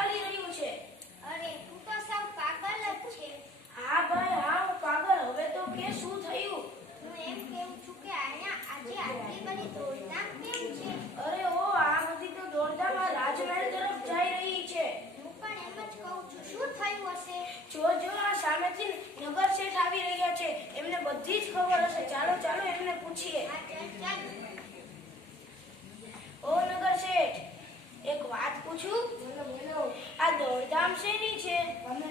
ચાલી રહ્યું છે? અરે તું તો સાવ પાગલ જ છે. હા ભાઈ હા, હું પાગલ. હવે તો કે શું થયું? હું એમ કહું છું કે અહીંયા આજે આટલી બધી દોડધામ કેમ છે? અરે ઓ, આ બધી તો દોડધામ આ રાજમહેલ તરફ જઈ રહી છે. હું પણ એમ જ કહું છું. શું થયું હશે? જો આ સામેથી નગર શેઠ આવી રહ્યા છે. એમને બધી જ ખબર હશે. ચાલો ચાલો એમને પૂછીએ. હા ચાલ. ઓ નગર શેઠ, એક વાત પૂછું? બોલો બોલો. આ દોડધામ શેની છે? તમે